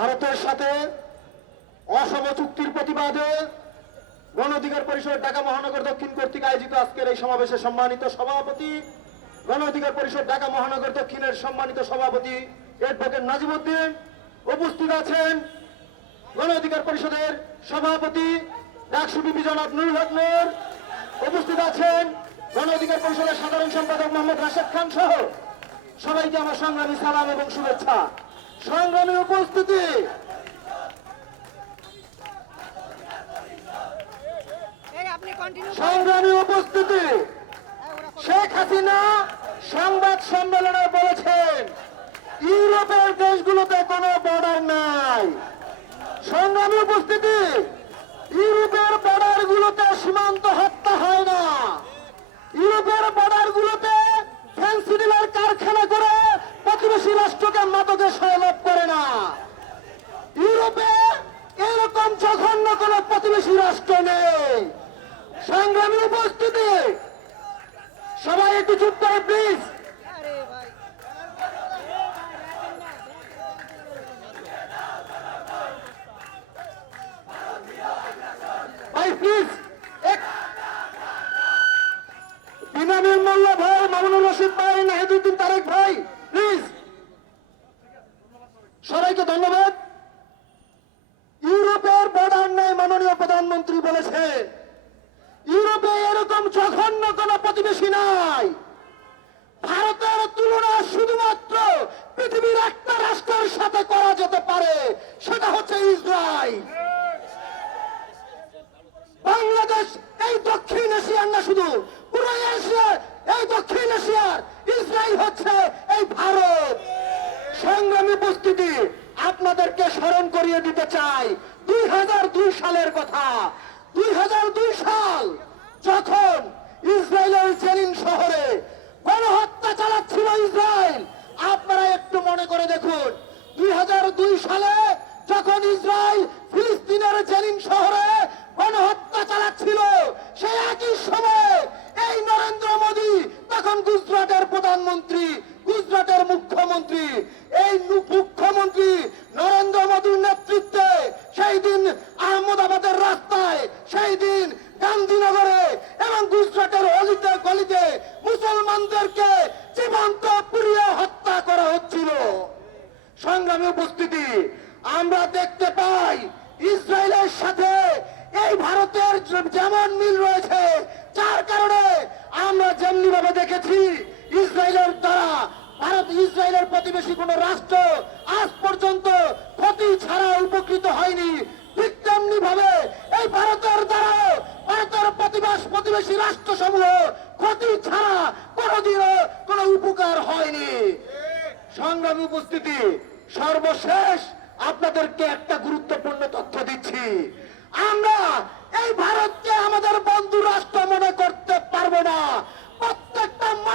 ভারতের সাথে অসম চুক্তির প্রতিবাদে গণ অধিকার পরিষদ ঢাকা মহানগর দক্ষিণ কর্তৃক আয়োজিত আজকের এই সমাবেশে সম্মানিত সভাপতি গণ অধিকার পরিষদ ঢাকা মহানগর দক্ষিণের সম্মানিত সভাপতি অ্যাডভোকেট নাজিমুদ্দিন উপস্থিত আছেন। গণ অধিকার পরিষদের সভাপতি ডাকসু বিপি জনাব উপস্থিত আছেন। গণ অধিকার পরিষদের সাধারণ সম্পাদক মোহাম্মদ রাশেদ খান সহ সবাইকে আমার সংগ্রামী সালাম এবং শুভেচ্ছা। সংগ্রামী উপস্থিতি। সংগ্রামী উপস্থিতি। শেখ হাসিনা সংবাদ সম্মেলনে বলেছেন ইউরোপের দেশগুলোতে কোনো বর্ডার নাই। সংগ্রামী উপস্থিতি ইউরোপের বর্ডার গুলোতে সীমান্ত হত্যা হয় না। ইউরোপের বর্ডার গুলোতে ফেন্সিডিলের কারখানা করে প্রতিবেশী রাষ্ট্রকে মাদকে সহলোভ করে না ইউরোপে এরকম জঘন্য কোন প্রতিবেশী রাষ্ট্র নেই সংগ্রামী উপস্থিতি সবাই একটু চুপ করে প্লিজ আরে ভাই ভাই প্লিজ এক বিনামূল ভাই, মামুনুর রশিদ ভাই, নাহিদুদ্দিন তারেক ভাই প্লিজ সবাইকে ধন্যবাদ। ইউরোপের বর্ডার নেই মাননীয় প্রধানমন্ত্রী বলেছেন ইউরোপে এরকম জঘন্য কোন প্রতিবেশী নাই। ভারতের তুলনা শুধুমাত্র পৃথিবীর একটা রাষ্ট্রের সাথে করা যেতে পারে, সেটা হচ্ছে ইসরায়েল। বাংলাদেশ, এই দক্ষিণ এশিয়ার না শুধু এই দক্ষিণ এশিয়ার ইসরায়েল হচ্ছে এই ভারত। সংগ্রামী উপস্থিতি আপনাদেরকে স্মরণ করিয়ে দিতে চাই। দুই সালের কথা। দুই সাল যখন ইসরায়েলের জেনিন শহরে গণহত্যা চালাচ্ছিল ইসরায়েল, আপনারা একটু মনে করে দেখুন, দুই হাজার দুই সালে যখন ইসরায়েল ফিলিস্তিনের জেনিন শহরে গণহত্যা চালাচ্ছিল, সেই একই সময়ে এই নরেন্দ্র মোদী তখন গুজরাটের প্রধানমন্ত্রী গুজরাটের মুখ্যমন্ত্রী এই নু- মুখ্যমন্ত্রী নরেন্দ্র মোদীর নেতৃত্বে সেই দিন আহমদাবাদের রাস্তায় সেই দিন গান্ধীনগরে এবং গুজরাটের অলিতে গলিতে মুসলমানদেরকে জীবন্ত পুড়িয়ে হত্যা করা হচ্ছিল সংগ্রামী উপস্থিতি আমরা দেখতে পাই ইসরায়েলের সাথে এই ভারতের যে- যেমন মিল রয়েছে যার কারণে আমরা ভাবে দেখেছি ইসরায়েলের দ্বারা ভারত ইসরায়েলের প্রতিবেশী কোন রাষ্ট্র আজ পর্যন্ত ক্ষতি ছাড়া উপকৃত হয়নি। তেমনি ভাবে এই ভারতের দ্বারা ভারতের প্রতিবাস প্রতিবেশী রাষ্ট্র সমূহ ক্ষতি ছাড়া উপকার হয়নি। উপস্থিতি, সর্বশেষ আপনাদেরকে একটা গুরুত্বপূর্ণ তথ্য দিচ্ছি। আমরা এই ভারতকে আমাদের বন্ধু রাষ্ট্র মনে করতে পারব না।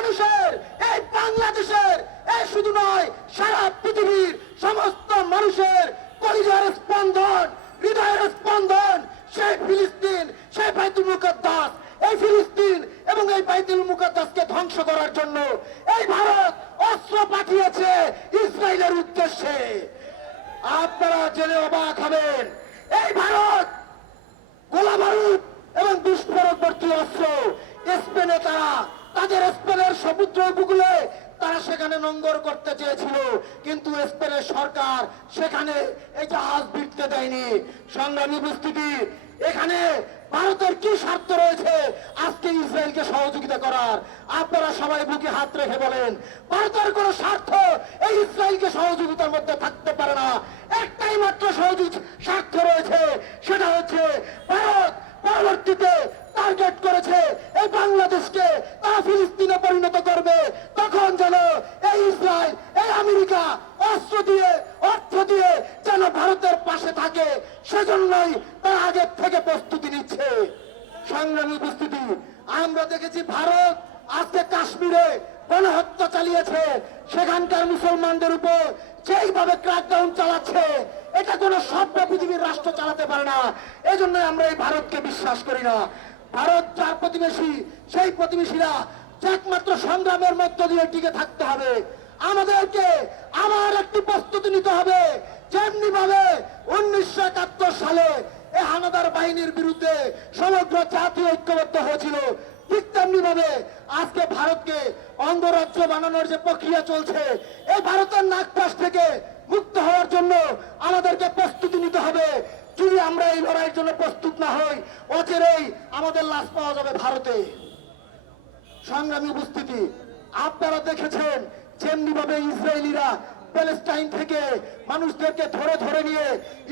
মানুষের, এই বাংলাদেশের, এই শুধু নয়, সারা পৃথিবীর সমস্ত মানুষের কলিজার স্পন্দন, হৃদয়ের স্পন্দন, সেই ফিলিস্তিন, সেই বাইতুল মুকদ্দাস। এই ফিলিস্তিন এবং এই বাইতুল মুকদ্দাসকে ধ্বংস করার জন্য এই ভারত অস্ত্র পাঠিয়েছে ইসরায়েলের উদ্দেশ্যে। আপনারা জেনে অবাক হবেন, এই ভারত গোলা বারুদ এবং বিস্ফোরক ভর্তি অস্ত্র, স্পেনে তারা তাদের স্পেনের সমুদ্র উপকূলে তারা সেখানে নোঙ্গর করতে চেয়েছিল। কিন্তু স্পেনের সরকার সেখানে এই জাহাজ ভিড়তে দেয়নি। সংগ্রামী উপস্থিতি, এখানে ভারতের কি স্বার্থ রয়েছে? আজকে ইসরায়েলকে সহযোগিতা করার। আপনারা সবাই বুকে হাত রেখে বলেন, ভারতের কোন স্বার্থ এই ইসরায়েলকে সহযোগিতার মধ্যে থাকতে পারে না। একটাই মাত্র সহযোগ, স্বার্থ রয়েছে, সেটা হচ্ছে ভারত পরবর্তীতে টার্গেট করেছে এই বাংলাদেশকে তারা ফিলিস্তিনে পরিণত করবে, তখন যেন এই ইসরায়েল, এই আমেরিকা অস্ত্র দিয়ে, অর্থ দিয়ে যেন ভারতের পাশে থাকে, সেজন্যই তারা আগের থেকে প্রস্তুতি নিচ্ছে। সংগ্রামী উপস্থিতি, আমরা দেখেছি ভারত আজকে কাশ্মীরে গণহত্যা চালিয়েছে, সেখানকার মুসলমানদের উপর যেইভাবে ক্র্যাকডাউন চালাচ্ছে, এটা কোনো সভ্য পৃথিবীর রাষ্ট্র চালাতে পারে না। এই জন্য আমরা এই ভারতকে বিশ্বাস করি না। ভারত যার প্রতিবেশী, সেই প্রতিবেশীরা একমাত্র সংগ্রামের মধ্য দিয়ে টিকে থাকতে হবে। আমাদেরকে আবার একটি প্রস্তুতি নিতে হবে। যেমনি ভাবে উনিশশো একাত্তর সালে এ হানাদার বাহিনীর বিরুদ্ধে সমগ্র জাতীয় ঐক্যবদ্ধ হয়েছিল, ঠিক তেমনি ভাবে আজকে ভারতকে অঙ্গরাজ্য বানানোর যে প্রক্রিয়া চলছে, এই ভারতের নাগপাশ থেকে মুক্ত হওয়ার জন্য আমাদেরকে প্রস্তুতি নিতে হবে যদি আমরা এই লড়াইয়ের জন্য প্রস্তুত না হই অচেরেই আমাদের লাশ পাওয়া যাবে ভারতে। সংগ্রামী উপস্থিতি, আপনারা দেখেছেন যেমনি ভাবে ইসরায়েলিরা প্যালেস্টাইন থেকে মানুষদেরকে ধরে ধরে নিয়ে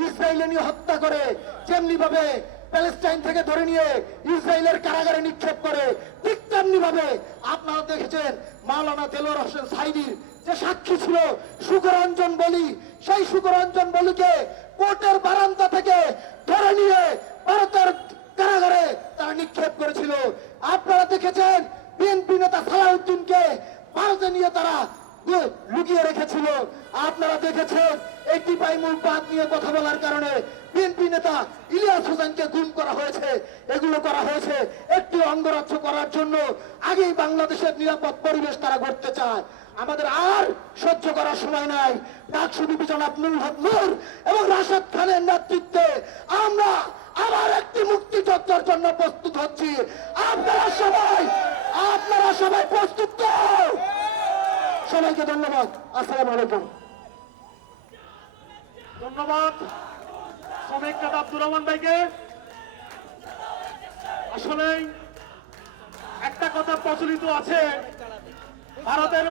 ইসরায়েলে নিয়ে হত্যা করে যেমনি ভাবে প্যালেস্টাইন থেকে ধরে নিয়ে ইসরায়েলের কারাগারে নিক্ষেপ করে, ঠিক তেমনি ভাবে আপনারা দেখেছেন মাওলানা দেলোয়ার হোসেন সাইদির যে সাক্ষী ছিল সুকরঞ্জন বলি, সেই সুকরঞ্জন বলিকে কোর্টের বারান্দা থেকে ধরে নিয়ে ভারতের কারাগারে তারা নিক্ষেপ করেছিল। আপনারা দেখেছেন বিএনপি নেতা সালাউদ্দিনকে ভারতে নিয়ে তারা লুকিয়ে রেখেছিল। আপনারা দেখেছেন এই টিপাই মূল বাদ নিয়ে কথা বলার কারণে বিএনপি নেতা ইলিয়াস হোসেনকে গুম করা হয়েছে। এগুলো করা হয়েছে একটি অঙ্গরাজ্য করার জন্য। আগেই বাংলাদেশের নিরাপদ পরিবেশ তারা গড়তে চায়। আমাদের আর সহ্য করার সময় নাই। ডাকসু বিবেচন হক এবং রাশেদ খানের নেতৃত্বে আমরা আবার একটি মুক্তিযুদ্ধের জন্য প্রস্তুত হচ্ছি। আপনারা সবাই আপনারা সবাই প্রস্তুত সবাইকে ধন্যবাদ। আসসালামু আলাইকুম। ধন্যবাদ। শ্রমিক নেতা আব্দুর রহমান ভাইকে। আসলে একটা কথা প্রচলিত আছে, ভারতের